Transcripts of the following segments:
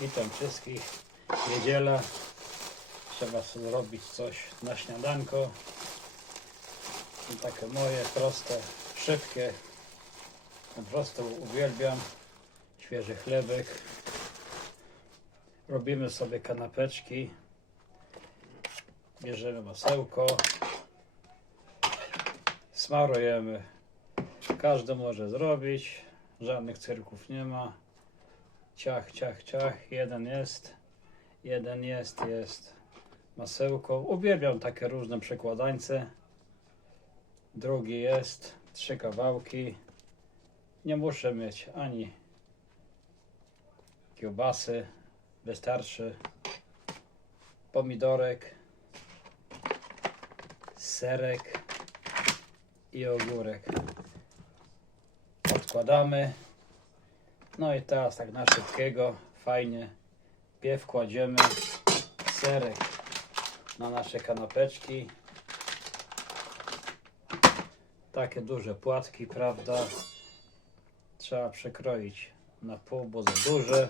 Witam wszystkich. Niedziela. Trzeba zrobić coś na śniadanko. I takie moje, proste, szybkie. Po prostu uwielbiam świeży chlebek. Robimy sobie kanapeczki. Bierzemy masełko. Smarujemy. Każdy może zrobić. Żadnych cyrków nie ma. Ciach, ciach, ciach. Jeden jest. Jeden jest, jest. Masełko. Uwielbiam takie różne przekładańce. Drugi jest. Trzy kawałki. Nie muszę mieć ani kiełbasy. Wystarczy pomidorek, serek i ogórek. Odkładamy. No i teraz tak na szybkiego, fajnie, piew kładziemy, serek na nasze kanapeczki. Takie duże płatki, prawda? Trzeba przekroić na pół, bo za duże.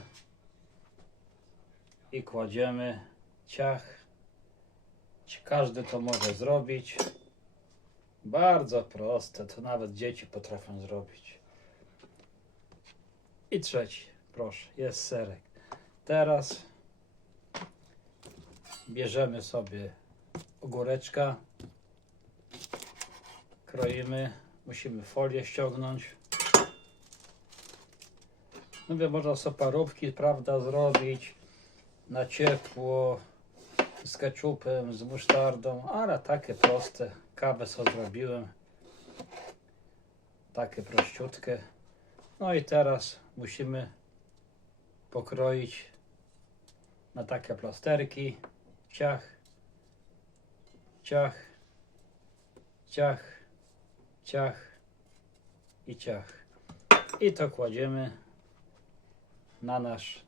I kładziemy ciach. Każdy to może zrobić. Bardzo proste, to nawet dzieci potrafią zrobić. I trzeci, proszę, jest serek. Teraz bierzemy sobie ogóreczka, kroimy, musimy folię ściągnąć. No wiem, można sobie parówki, prawda, zrobić na ciepło, z keczupem, z musztardą, ale takie proste. Kawę sobie zrobiłem. Takie prościutkie. No i teraz musimy pokroić na takie plasterki. Ciach, ciach, ciach, ciach i ciach. I to kładziemy na nasz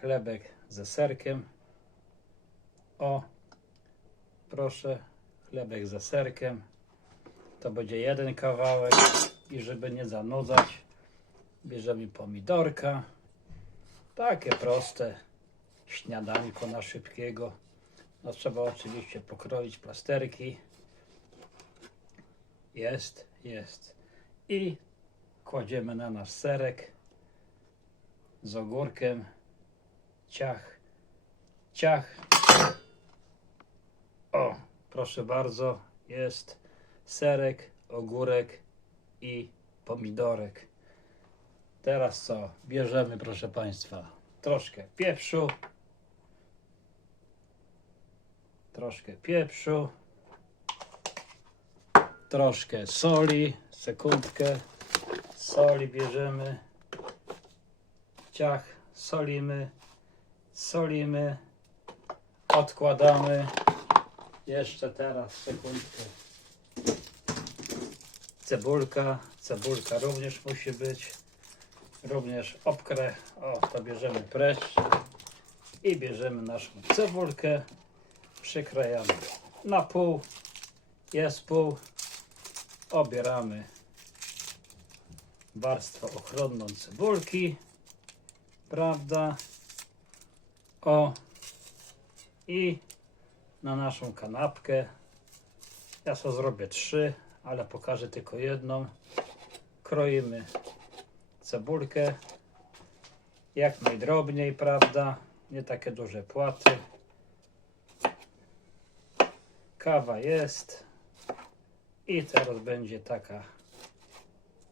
chlebek ze serkiem. O, proszę, chlebek ze serkiem. To będzie jeden kawałek i żeby nie zanudzać, bierzemy pomidorka. Takie proste śniadanko na szybkiego. No trzeba oczywiście pokroić plasterki. Jest, jest. I kładziemy na nasz serek z ogórkiem. Ciach, ciach. O, proszę bardzo, jest serek, ogórek i pomidorek. Teraz co? Bierzemy, proszę Państwa, troszkę pieprzu, troszkę pieprzu, troszkę soli, sekundkę, soli bierzemy, ciach, solimy, solimy, odkładamy. Jeszcze teraz sekundkę. Cebulka, cebulka również musi być. Również obkrę. O, to bierzemy precz i bierzemy naszą cebulkę. Przykrajamy na pół. Jest pół. Obieramy warstwę ochronną cebulki. Prawda? O. I na naszą kanapkę. Ja sobie zrobię trzy, ale pokażę tylko jedną. Kroimy cebulkę jak najdrobniej, prawda? Nie takie duże płaty. Kawa jest. I teraz będzie taka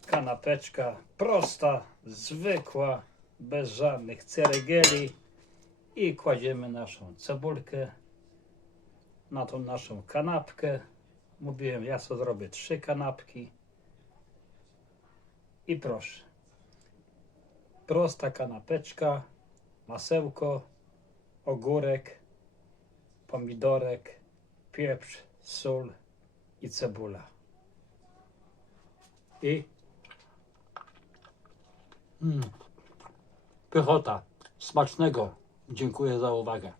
kanapeczka prosta, zwykła, bez żadnych ceregieli. I kładziemy naszą cebulkę na tą naszą kanapkę. Mówiłem, ja sobie zrobię trzy kanapki. I proszę. Prosta kanapeczka, masełko, ogórek, pomidorek, pieprz, sól i cebula. I mm. pychota. Smacznego. Dziękuję za uwagę.